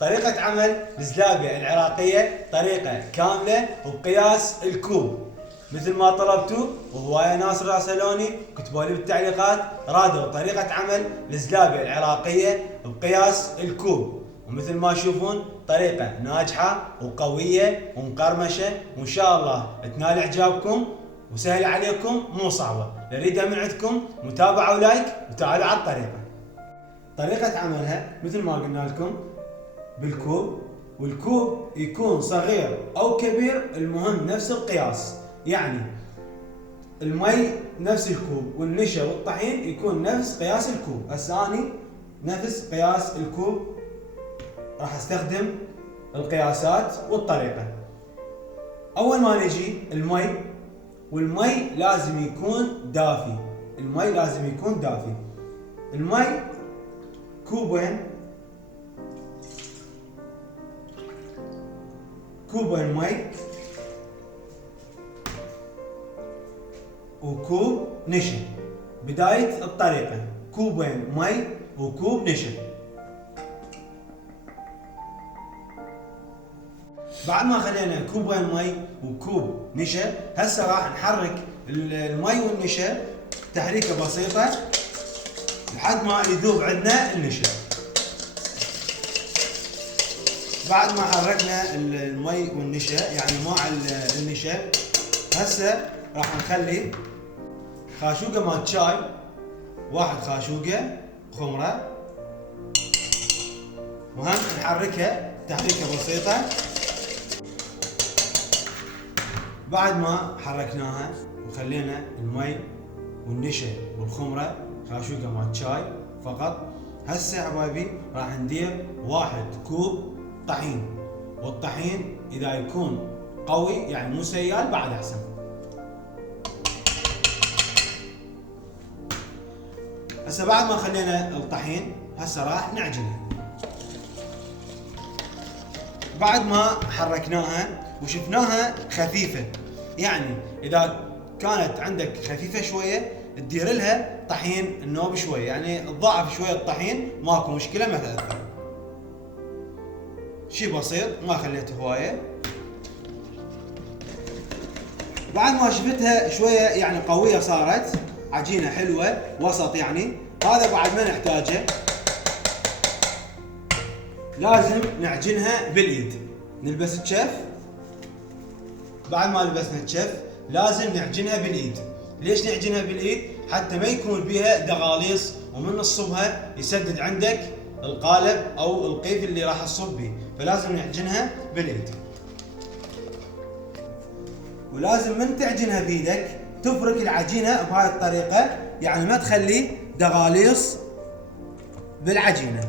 طريقة عمل الزلابية العراقية طريقة كاملة وبقياس الكوب مثل ما طلبتوا، وهواية ناس راسلوني كتبوا لي بالتعليقات رادوا طريقة عمل الزلابية العراقية بقياس الكوب، ومثل ما تشوفون طريقة ناجحة وقوية ومقرمشة، وإن شاء الله تنال إعجابكم وسهل عليكم مو صعبة. نريدها من عندكم متابعة ولايك وتعالوا على الطريقة. طريقة عملها مثل ما قلنا لكم بالكوب، والكوب يكون صغير أو كبير المهم نفس القياس، يعني المي نفس الكوب والنشا والطحين يكون نفس قياس الكوب. هسه اني نفس قياس الكوب راح استخدم القياسات والطريقة. اول ما نجي المي، والمي لازم يكون دافي، المي لازم يكون دافي. المي كوبين مي وكوب نشا. بداية الطريقة كوبين مي وكوب نشا. بعد ما خلينا كوبين مي وكوب نشا، هسه راح نحرك المي والنشا تحريكة بسيطة لحد ما يذوب عندنا النشا. بعد ما حركنا المي والنشا يعني مع النشا، هسه راح نخلي خاشوقة مال شاي، واحد خاشوقة خمرة، وهم نحركها تحريكة بسيطة. بعد ما حركناها وخلينا المي والنشا والخمرة خاشوقة مال شاي فقط، هسه حبايبي راح ندير واحد كوب طحين، والطحين اذا يكون قوي يعني مو سيال بعد احسن. هسه بعد ما خلينا الطحين هسه راح نعجنها. بعد ما حركناها وشفناها خفيفة، يعني اذا كانت عندك خفيفة شوية تدير لها طحين النوب شوية، يعني تضاعف شوية الطحين ماكو مشكلة ما تأثر. شي بسيط ما خليته هواية. بعد ما شفتها شوية يعني قوية صارت عجينة حلوة وسط، يعني هذا بعد ما نحتاجه. لازم نعجنها بالايد، نلبس الشف. بعد ما لبسنا الشف لازم نعجنها بالايد. ليش نعجنها بالايد؟ حتى ما يكون بيها دغاليص ومن نصبها يسدد عندك القالب او القيف اللي راح تصب به، فلازم نعجنها بالايد. ولازم من تعجنها بيدك تفرك العجينة بهاي الطريقة، يعني ما تخلي دغاليص بالعجينة.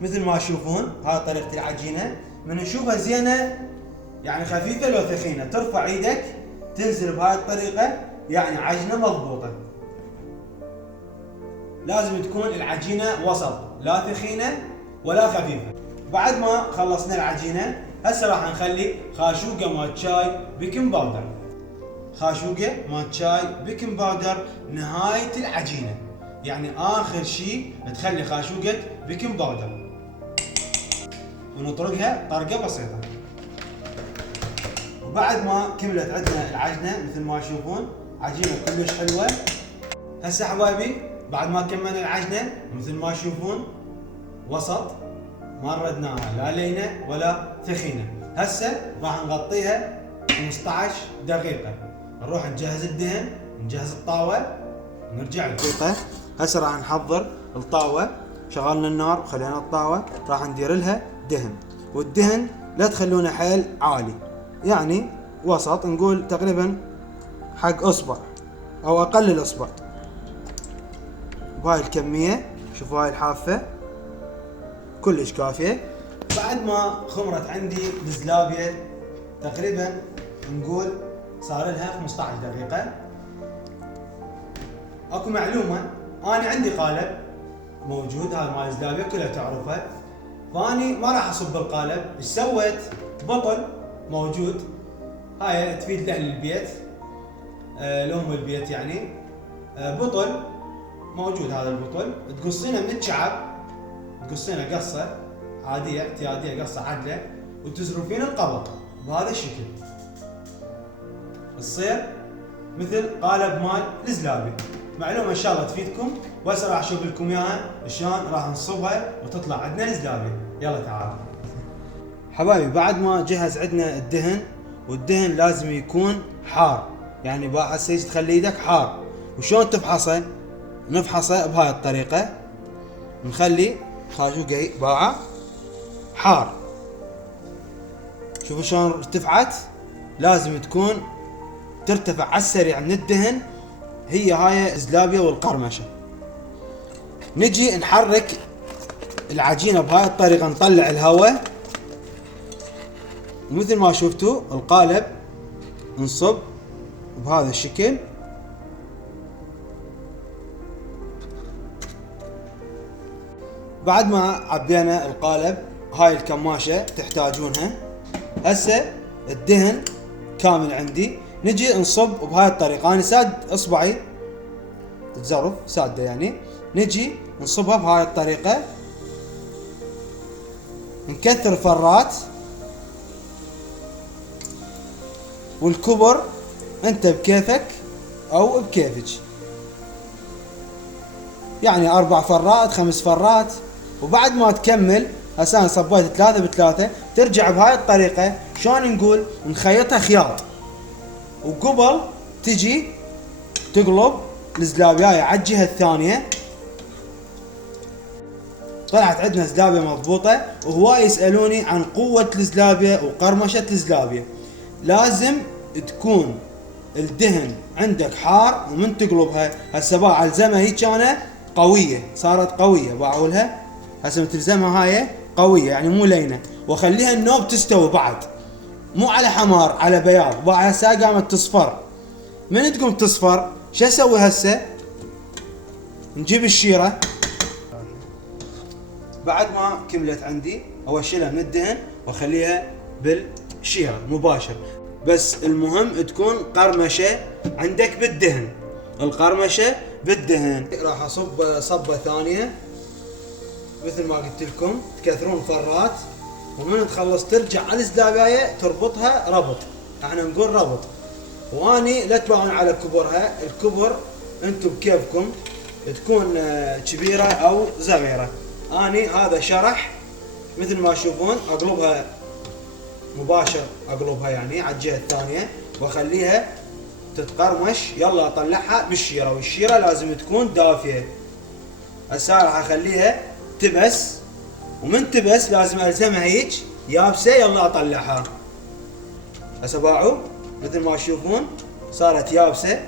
مثل ما تشوفون هاي طريقة العجينة، من نشوفها زينة يعني خفيفة لو ثخينة ترفع ايدك تنزل بهاي الطريقة، يعني عجنة مضبوطة. لازم تكون العجينة وسط، لا ثخينة ولا خفيفة. بعد ما خلصنا العجينة هسه راح نخلي خاشوقة مال شاي بيكنج باودر. خاشوقة مال شاي بيكنج باودر نهاية العجينة، يعني آخر شيء تخلي خاشوقة بيكنج باودر ونطرقها طرقة بسيطة. وبعد ما كملت عندنا العجنة مثل ما تشوفون عجينة كلش حلوة. هسه حبايبي بعد ما كملنا العجنة مثل ما تشوفون وسط، ما ردناها لا لينة ولا ثخينة. هسه راح نغطيها 15 دقيقة، نروح نجهز الدهن، نجهز الطاوة ونرجع لكم. هسه راح نحضر الطاوة، شغلنا النار وخلينا الطاوة، راح ندير لها دهن. والدهن لا تخلونه حيل عالي، يعني وسط، نقول تقريبا حق اصبع او اقل الاصبع بهاي الكمية. شوفوا هاي الحافة كلش كافية. بعد ما خمرت عندي الزلابية تقريبا نقول صار لها 15 دقيقة. اكو معلومة، انا عندي قالب موجود هذا مال الزلابية كلها تعرفه، فاني ما راح اصب بالقالب. ايش سويت؟ بطل موجود، هاي تفيد لاهل البيت، لهم البيت يعني. بطل موجود، هذا البطل تقصينه من الشعب، تقصينه قصه عاديه اعتياديه، قصه عدله، وتزرفين القبض بهذا الشكل. تصير مثل قالب مال الزلابي. معلومه ان شاء الله تفيدكم، وهسه راح اشوف لكم اياها شلون راح نصبها وتطلع عندنا الزلابي. يلا تعالوا حبايبي. بعد ما جهز عندنا الدهن، والدهن لازم يكون حار، يعني هسه تخلي ايدك حار. وشلون تفحصه؟ نفحصه بهاي الطريقه، نخلي خازوقي باعه حار. شوفوا شلون ارتفعت، لازم تكون ترتفع على السريع من الدهن. هي هاي الزلابيه والقرمشه. نجي نحرك العجينه بهاي الطريقه، نطلع الهواء، ومثل ما شفتوا القالب نصب بهذا الشكل. بعد ما عبينا القالب، هاي الكماشة تحتاجونها. هسه الدهن كامل عندي، نجي نصب بهاي الطريقة. انا ساد اصبعي تزرف سادة، يعني نجي نصبها بهاي الطريقة. نكثر فرات، والكبر انت بكيفك او بكيفك، يعني 4 فرات 5 فرات. وبعد ما تكمل، هسه انا صبيت 3 ب3، ترجع بهاي الطريقة. شلون نقول؟ نخيطها خياط، وقبل تجي تقلب الزلابياية على الجهة الثانية. طلعت عندنا زلابية مضبوطة. وهواي يسألوني عن قوة الزلابية وقرمشة الزلابية. لازم تكون الدهن عندك حار، ومن تقلبها هسه باع الزمها هيك انا قوية، صارت قوية باعولها. هسه متلزمها هاي قوية، يعني مو لينة، واخليها النوب تستوي بعد، مو على حمار على بياض. باع هسه قامت تصفر. من تقوم تصفر شو اسوي هسه؟ نجيب الشيرة. بعد ما كملت عندي اوشلها من الدهن واخليها بالشيرة مباشر. بس المهم تكون قرمشة عندك بالدهن، القرمشة بالدهن. راح اصب صبة ثانية مثل ما قلت لكم، تكثرون فرات، ومن تخلص ترجع على الزلابية تربطها ربط، احنا نقول ربط. واني لا تباعون على كبرها، الكبر انتم بكيفكم، تكون كبيرة او صغيرة. اني هذا شرح مثل ما تشوفون، اقلبها مباشر، اقلبها يعني على الجهة الثانية واخليها تتقرمش. يلا اطلعها بالشيرة، والشيرة لازم تكون دافية. هسه راح اخليها تبس، ومن تبس لازم الزمها هيك يابسة. يلا اطلعها. هسه باعوا مثل ما تشوفون صارت يابسة،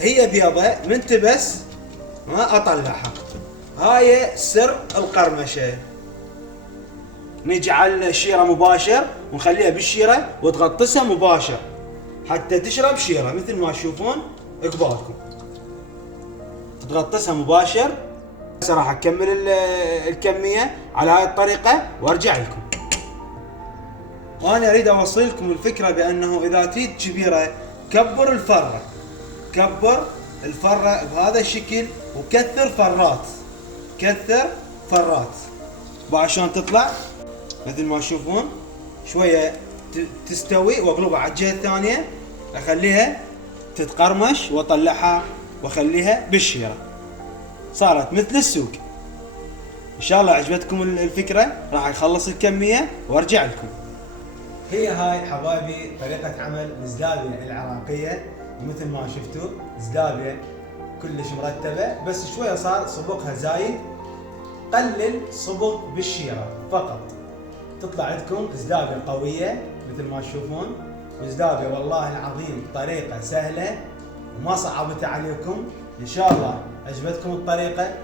هي بيضة. من تبس ما اطلعها. هاي سر القرمشة. نجي على الشيرة مباشر، ونخليها بالشيرة وتغطسها مباشر حتى تشرب شيرة مثل ما تشوفون قبالكم. تغطسها مباشر. هسه راح اكمل الكمية على هاي الطريقة وارجع لكم. وانا اريد اوصل لكم الفكرة بانه اذا تريد كبيرة، كبر الفرة، كبر الفرة بهذا الشكل، وكثر فرات، كثر فرات. بعد شلون تطلع مثل ما تشوفون شوية تستوي، واقلبها على الجهة الثانية، اخليها تتقرمش واطلعها واخليها بالشيرة. صارت مثل السوق. ان شاء الله عجبتكم الفكرة. راح اخلص الكمية وارجع لكم. هي هاي حبايبي طريقة عمل الزلابية العراقية. ومثل ما شفتوا زلابية كلش مرتبة، بس شوية صار صبغها زايد. قلل صبغ بالشيرة فقط، تطلع عندكم زلابية قوية مثل ما تشوفون. وزلابية والله العظيم طريقة سهلة وما صعبت عليكم. ان شاء الله عجبتكم الطريقة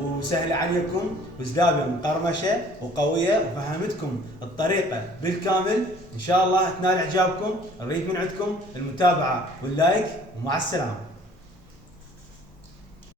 وسهلة عليكم، وزلابية مقرمشة وقوية، وفهمتكم الطريقة بالكامل. ان شاء الله تنال اعجابكم. نريد من عندكم المتابعة واللايك، ومع السلامة.